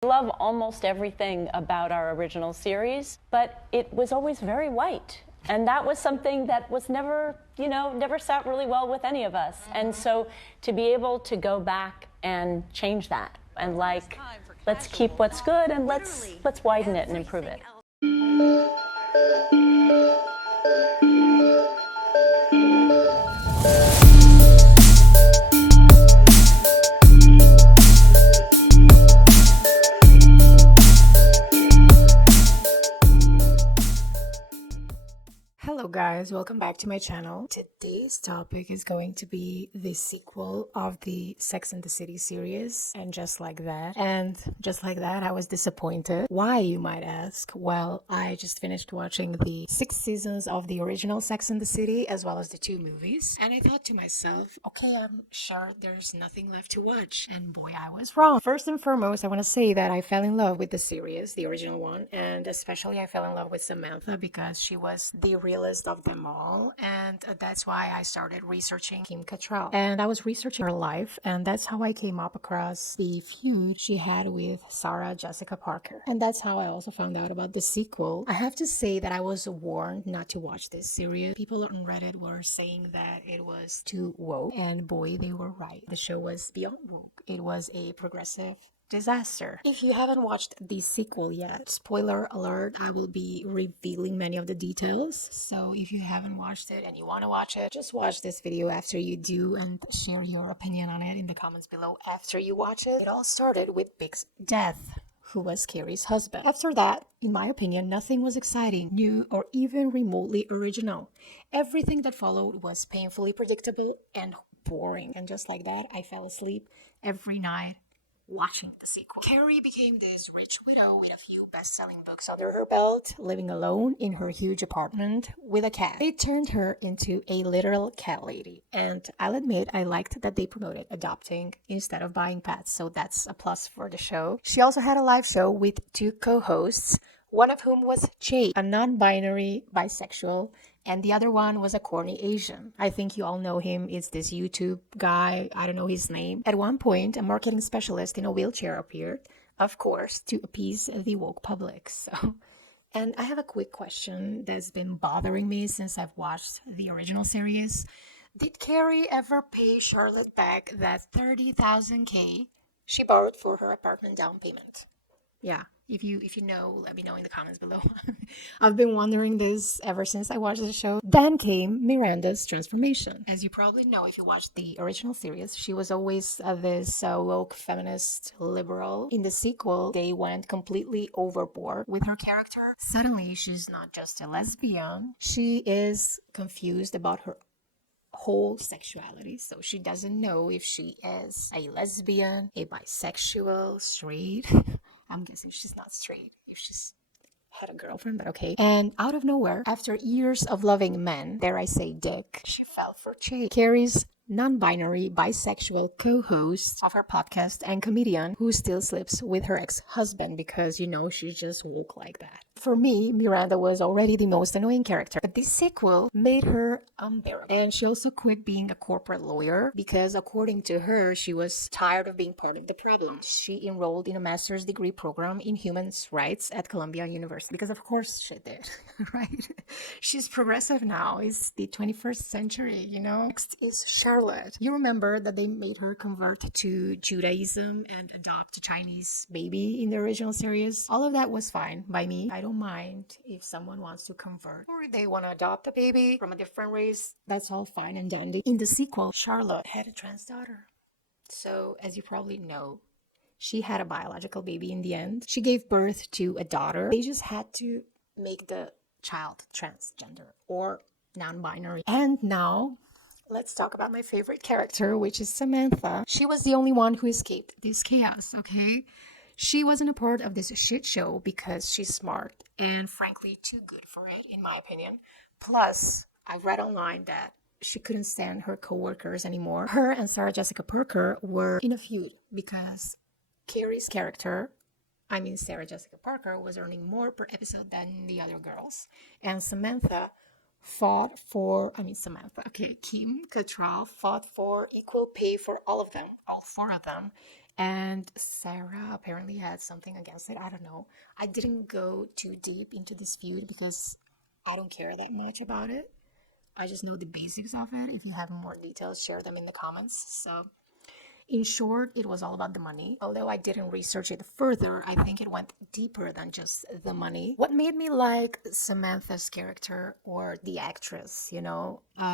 I love almost everything about our original series, but it was always very white. And that was something that was never sat really well with any of us. And so to be able to go back and change that and let's keep what's good and let's widen it and improve it. Hello guys, welcome back to my channel. Today's topic is going to be the sequel of the Sex and the City series, and just like that, I was disappointed. Why, you might ask? Well, I just finished watching the 6 seasons of the original Sex and the City as well as the 2 movies, and I thought to myself, okay, I'm sure there's nothing left to watch, and boy, I was wrong. First and foremost, I want to say that I fell in love with the series, the original one, and especially I fell in love with Samantha because she was the realest of them all, and that's why I started researching Kim Cattrall, and I was researching her life, and that's how I came up across the feud she had with Sarah Jessica Parker, and that's how I also found out about the sequel. I have to say that I was warned not to watch this series. People on Reddit were saying that it was too woke, and boy, they were right. The show was beyond woke. It was a progressive disaster. If you haven't watched the sequel yet, spoiler alert, I will be revealing many of the details. So if you haven't watched it and you want to watch it, just watch this video after you do and share your opinion on it in the comments below after you watch it. It all started with Big's death, who was Carrie's husband. After that, in my opinion, nothing was exciting, new, or even remotely original. Everything that followed was painfully predictable and boring. And just like that, I fell asleep every night watching the sequel. Carrie became this rich widow with a few best-selling books under her belt, living alone in her huge apartment with a cat. They turned her into a literal cat lady, and I'll admit I liked that they promoted adopting instead of buying pets, so that's a plus for the show. She also had a live show with 2 co-hosts, one of whom was Jay, a non-binary bisexual, and the other one was a corny Asian. I think you all know him. It's this YouTube guy. I don't know his name. At one point, a marketing specialist in a wheelchair appeared, of course, to appease the woke public. And I have a quick question that's been bothering me since I've watched the original series. Did Carrie ever pay Charlotte back that 30,000 K she borrowed for her apartment down payment? Yeah, if you know, let me know in the comments below. I've been wondering this ever since I watched the show. Then came Miranda's transformation. As you probably know, if you watched the original series, she was always this woke feminist liberal. In the sequel, they went completely overboard with her character. Suddenly, she's not just a lesbian. She is confused about her whole sexuality, so she doesn't know if she is a lesbian, a bisexual, straight. I'm guessing she's not straight if she's had a girlfriend, but okay. And out of nowhere, after years of loving men, dare I say dick, she fell for Jay, Carrie's non-binary bisexual co-host of her podcast and comedian who still sleeps with her ex-husband because, she's just woke like that. For me, Miranda was already the most annoying character, but this sequel made her unbearable. And she also quit being a corporate lawyer because, according to her, she was tired of being part of the problem. She enrolled in a master's degree program in human rights at Columbia University because, of course, she did, right? She's progressive now. It's the 21st century, Next is Charlotte. You remember that they made her convert to Judaism and adopt a Chinese baby in the original series? All of that was fine by me. I don't mind if someone wants to convert or they want to adopt a baby from a different race. That's all fine and dandy. In the sequel, Charlotte had a trans daughter. So, as you probably know, she had a biological baby in the end. She gave birth to a daughter. They just had to make the child transgender or non-binary. And now, let's talk about my favorite character, which is Samantha. She was the only one who escaped this chaos, okay? She wasn't a part of this shit show because she's smart and frankly too good for it, in my opinion. Plus, I read online that she couldn't stand her co-workers anymore. Her and Sarah Jessica Parker were in a feud because Carrie's character, Sarah Jessica Parker, was earning more per episode than the other girls. And Kim Cattrall fought for equal pay for all 4 of them. And Sarah apparently had something against it. I don't know. I didn't go too deep into this feud because I don't care that much about it. I just know the basics of it. If you have more details, share them in the comments. So in short, it was all about the money. Although I didn't research it further, I think it went deeper than just the money. What made me like Samantha's character, or the actress,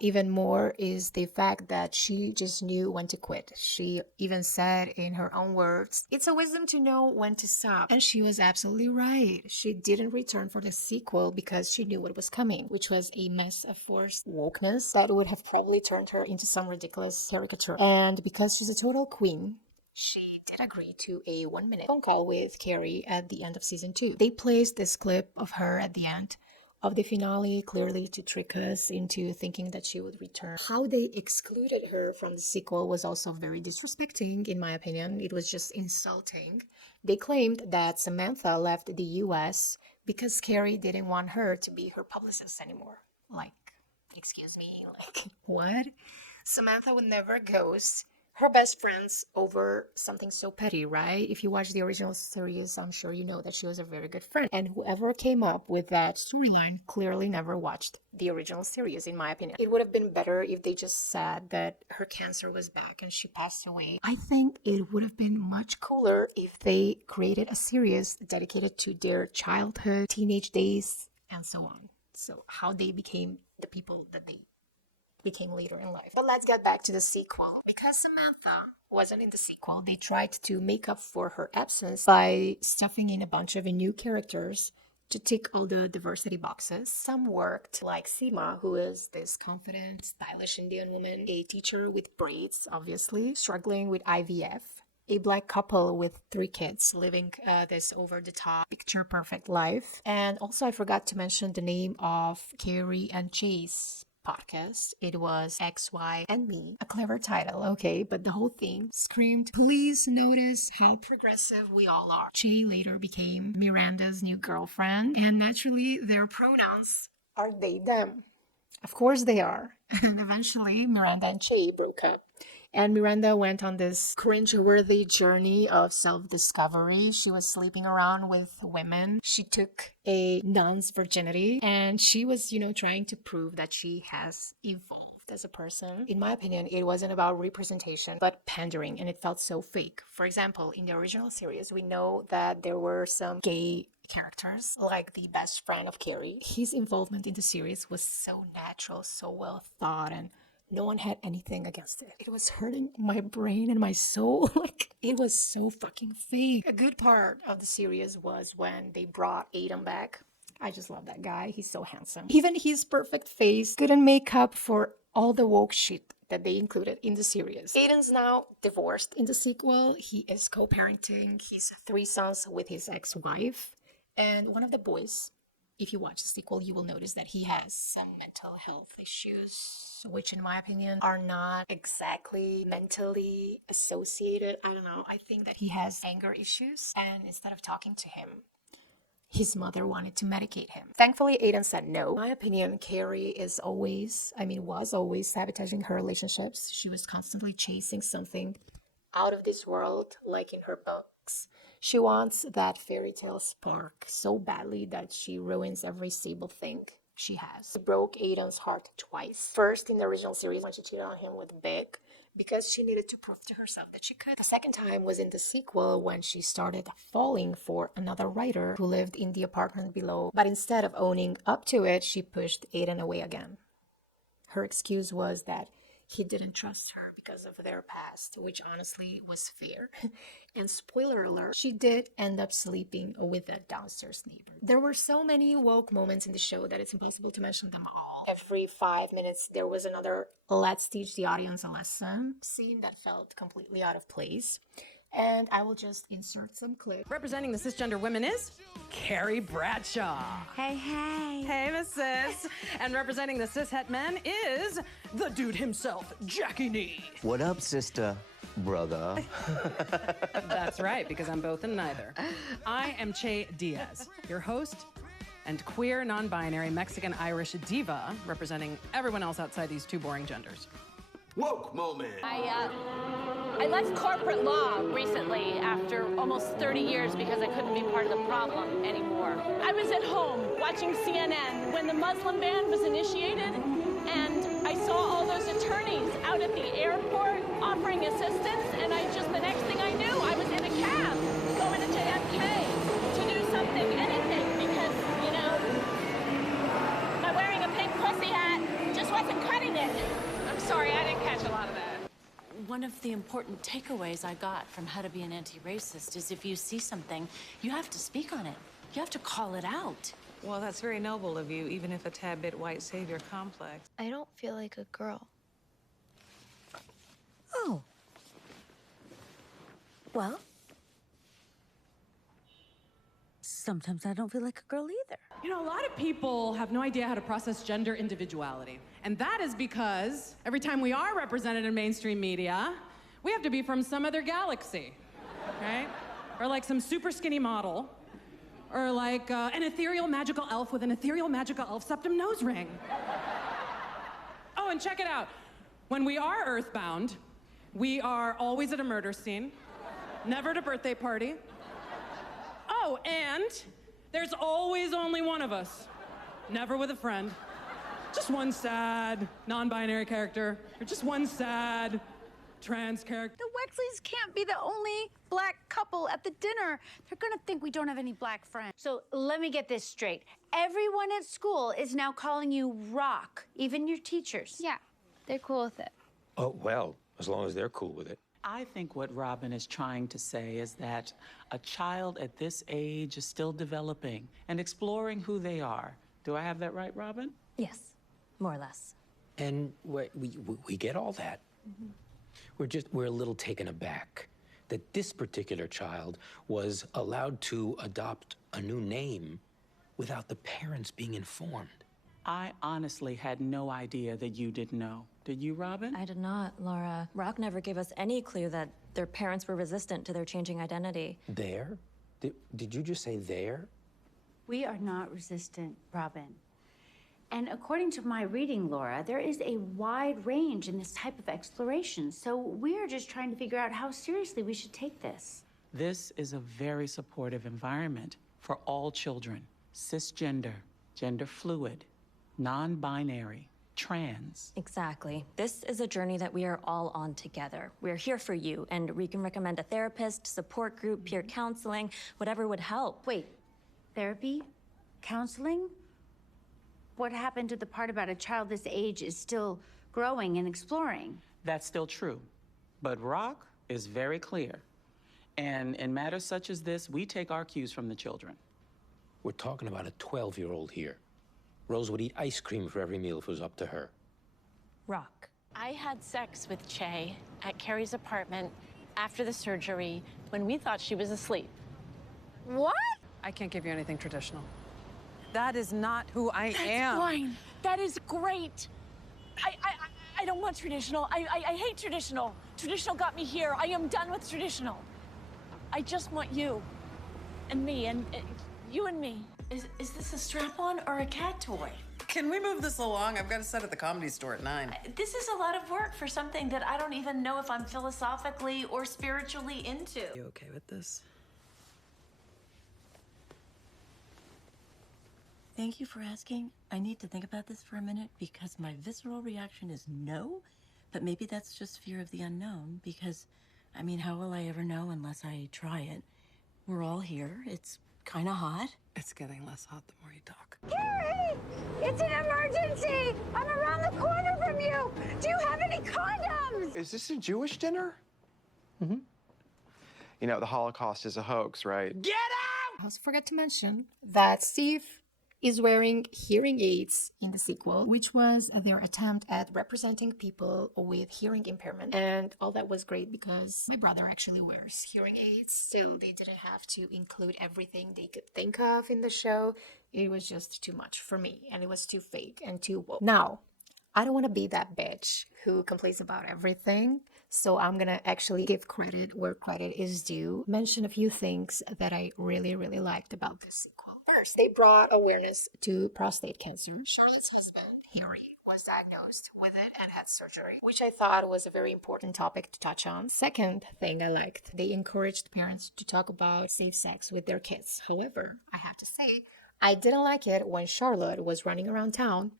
even more, is the fact that she just knew when to quit. She even said in her own words, "It's a wisdom to know when to stop." And she was absolutely right. She didn't return for the sequel because she knew what was coming, which was a mess of forced wokeness that would have probably turned her into some ridiculous caricature. And because she's a total queen, she did agree to a 1-minute phone call with Carrie at the end of season 2. They placed this clip of her at the end of the finale, clearly to trick us into thinking that she would return. How they excluded her from the sequel was also very disrespecting, in my opinion. It was just insulting. They claimed that Samantha left the US because Carrie didn't want her to be her publicist anymore. Like, excuse me, like, what? Samantha would never ghost her best friends over something so petty, right? If you watch the original series, I'm sure you know that she was a very good friend. And whoever came up with that storyline clearly never watched the original series, in my opinion. It would have been better if they just said that her cancer was back and she passed away. I think it would have been much cooler if they created a series dedicated to their childhood, teenage days, and so on. So how they became the people that they became later in life. But let's get back to the sequel. Because Samantha wasn't in the sequel, they tried to make up for her absence by stuffing in a bunch of new characters to tick all the diversity boxes. Some worked, like Seema, who is this confident, stylish Indian woman, a teacher with braids, obviously, struggling with IVF. A black couple with 3 kids living this over-the-top, picture-perfect life. And also, I forgot to mention the name of Carrie and Chase podcast. It was X, Y, and Me. A clever title, okay, but the whole thing screamed, "Please notice how progressive we all are." Che later became Miranda's new girlfriend, and naturally their pronouns are they, them. Of course they are. And eventually Miranda and Che broke up. And Miranda went on this cringe-worthy journey of self-discovery. She was sleeping around with women. She took a nun's virginity. And she was, trying to prove that she has evolved as a person. In my opinion, it wasn't about representation, but pandering. And it felt so fake. For example, in the original series, we know that there were some gay characters, like the best friend of Carrie. His involvement in the series was so natural, so well thought, and no one had anything against it. It was hurting my brain and my soul. Like, it was so fucking fake. A good part of the series was when they brought Aiden back. I just love that guy. He's so handsome. Even his perfect face couldn't make up for all the woke shit that they included in the series. Aiden's now divorced in the sequel. He is co-parenting his 3 sons with his ex-wife. And one of the boys, if you watch the sequel, you will notice that he has some mental health issues, which in my opinion are not exactly mentally associated. I don't know. I think that he has anger issues. And instead of talking to him, his mother wanted to medicate him. Thankfully, Aiden said no. In my opinion, Carrie was always sabotaging her relationships. She was constantly chasing something out of this world, like in her books. She wants that fairy tale spark so badly that she ruins every stable thing she has. She broke Aiden's heart twice. First, in the original series, when she cheated on him with Vic, because she needed to prove to herself that she could. The second time was in the sequel, when she started falling for another writer who lived in the apartment below. But instead of owning up to it, she pushed Aiden away again. Her excuse was that he didn't trust her because of their past, which honestly was fair. And spoiler alert, she did end up sleeping with a downstairs neighbor. There were so many woke moments in the show that it's impossible to mention them all. Every 5 minutes, there was another "let's teach the audience a lesson" scene that felt completely out of place. And I will just insert some clips. Representing the cisgender women is Carrie Bradshaw. Hey, hey. Hey, Miss Cis. And representing the cishet men is the dude himself, Jackie Nee. What up, sister, brother? That's right, because I'm both and neither. I am Che Diaz, your host and queer, non-binary, Mexican-Irish diva, representing everyone else outside these 2 boring genders. Woke moment. I left corporate law recently after almost 30 years because I couldn't be part of the problem anymore. I was at home watching CNN when the Muslim ban was initiated, and I saw all those attorneys out at the airport offering assistance, and the next thing I knew, I was in a cab going to JFK to do something, anything, because, my wearing a pink pussy hat just wasn't cutting it. I'm sorry, I didn't catch a lot of that. One of the important takeaways I got from how to be an anti-racist is if you see something, you have to speak on it. You have to call it out. Well, that's very noble of you, even if a tad bit white savior complex. I don't feel like a girl. Oh. Well, sometimes I don't feel like a girl either. You know, a lot of people have no idea how to process gender individuality. And that is because every time we are represented in mainstream media, we have to be from some other galaxy, right? Or like some super skinny model. Or like an ethereal magical elf with an ethereal magical elf septum nose ring. Oh, and check it out. When we are earthbound, we are always at a murder scene, never at a birthday party. Oh, and there's always only one of us, never with a friend. Just one sad, non-binary character, or just one sad, trans character. The Wexleys can't be the only black couple at the dinner. They're gonna think we don't have any black friends. So let me get this straight. Everyone at school is now calling you Rock, even your teachers. Yeah, they're cool with it. Oh, well, as long as they're cool with it. I think what Robin is trying to say is that a child at this age is still developing and exploring who they are. Do I have that right, Robin? Yes, more or less. And we get all that. Mm-hmm. We're a little taken aback that this particular child was allowed to adopt a new name without the parents being informed. I honestly had no idea that you didn't know. Did you, Robin? I did not, Laura. Rock never gave us any clue that their parents were resistant to their changing identity. There? Did you just say there? We are not resistant, Robin. And according to my reading, Laura, there is a wide range in this type of exploration. So we are just trying to figure out how seriously we should take this. This is a very supportive environment for all children. Cisgender, gender fluid, non-binary, trans. Exactly. This is a journey that we are all on together. We're here for you, and we can recommend a therapist, support group, peer counseling, whatever would help. Wait, therapy? Counseling? What happened to the part about a child this age is still growing and exploring? That's still true. But Rock is very clear. And in matters such as this, we take our cues from the children. We're talking about a 12-year-old here. Rose would eat ice cream for every meal if it was up to her. Rock. I had sex with Che at Carrie's apartment after the surgery when we thought she was asleep. What? I can't give you anything traditional. That is not who I am. That's fine. That is great. I don't want traditional. I hate traditional. Traditional got me here. I am done with traditional. I just want you and me and you and me. Is this a strap-on or a cat toy? Can we move this along? I've got a set at the Comedy Store at 9. This is a lot of work for something that I don't even know if I'm philosophically or spiritually into. You okay with this? Thank you for asking. I need to think about this for a minute because my visceral reaction is no, but maybe that's just fear of the unknown because, I mean, how will I ever know unless I try it? We're all here. It's kind of hot. It's getting less hot the more you talk. Carrie! It's an emergency! I'm around the corner from you! Do you have any condoms? Is this a Jewish dinner? Mm-hmm. You know, the Holocaust is a hoax, right? Get out! I also forgot to mention that Steve is wearing hearing aids in the sequel, which was their attempt at representing people with hearing impairment. And all that was great because my brother actually wears hearing aids, so they didn't have to include everything they could think of in the show. It was just too much for me, and it was too fake and too woke. Now, I don't want to be that bitch who complains about everything, so I'm gonna actually give credit where credit is due, mention a few things that I really, really liked about this sequel. First, they brought awareness to prostate cancer. Charlotte's husband, Harry, was diagnosed with it and had surgery, which I thought was a very important topic to touch on. Second thing I liked, they encouraged parents to talk about safe sex with their kids. However, I have to say, I didn't like it when Charlotte was running around town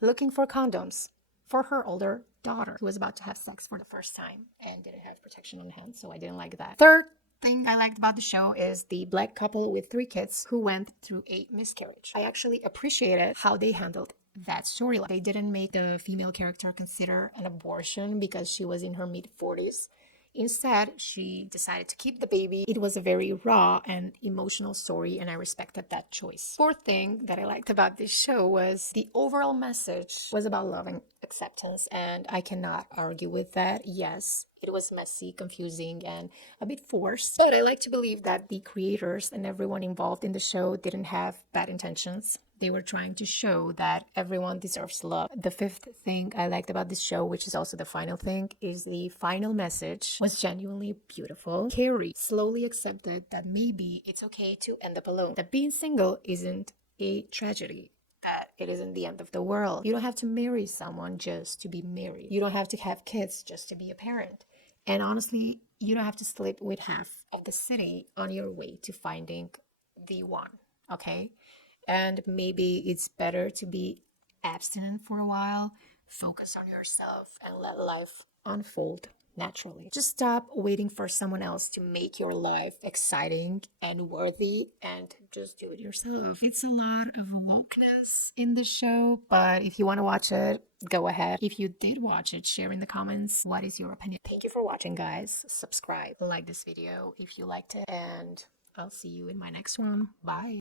looking for condoms for her older daughter who was about to have sex for the first time and didn't have protection on hand, so I didn't like that. Third thing I liked about the show is the black couple with 3 kids who went through a miscarriage. I actually appreciated how they handled that storyline. They didn't make the female character consider an abortion because she was in her mid-40s. Instead, she decided to keep the baby. It was a very raw and emotional story, and I respected that choice. Fourth thing that I liked about this show was the overall message was about love and acceptance, and I cannot argue with that. Yes, it was messy, confusing, and a bit forced, but I like to believe that the creators and everyone involved in the show didn't have bad intentions. They were trying to show that everyone deserves love. The fifth thing I liked about this show, which is also the final thing, is the final message was genuinely beautiful. Carrie slowly accepted that maybe it's okay to end up alone, that being single isn't a tragedy, that it isn't the end of the world. You don't have to marry someone just to be married. You don't have to have kids just to be a parent. And honestly, you don't have to sleep with half of the city on your way to finding the one, okay? And maybe it's better to be abstinent for a while, focus on yourself, and let life unfold naturally. Just stop waiting for someone else to make your life exciting and worthy, and just do it yourself. It's a lot of wokeness in the show, but if you want to watch it, go ahead. If you did watch it, share in the comments what is your opinion. Thank you for watching, guys. Subscribe, like this video if you liked it, and I'll see you in my next one. Bye.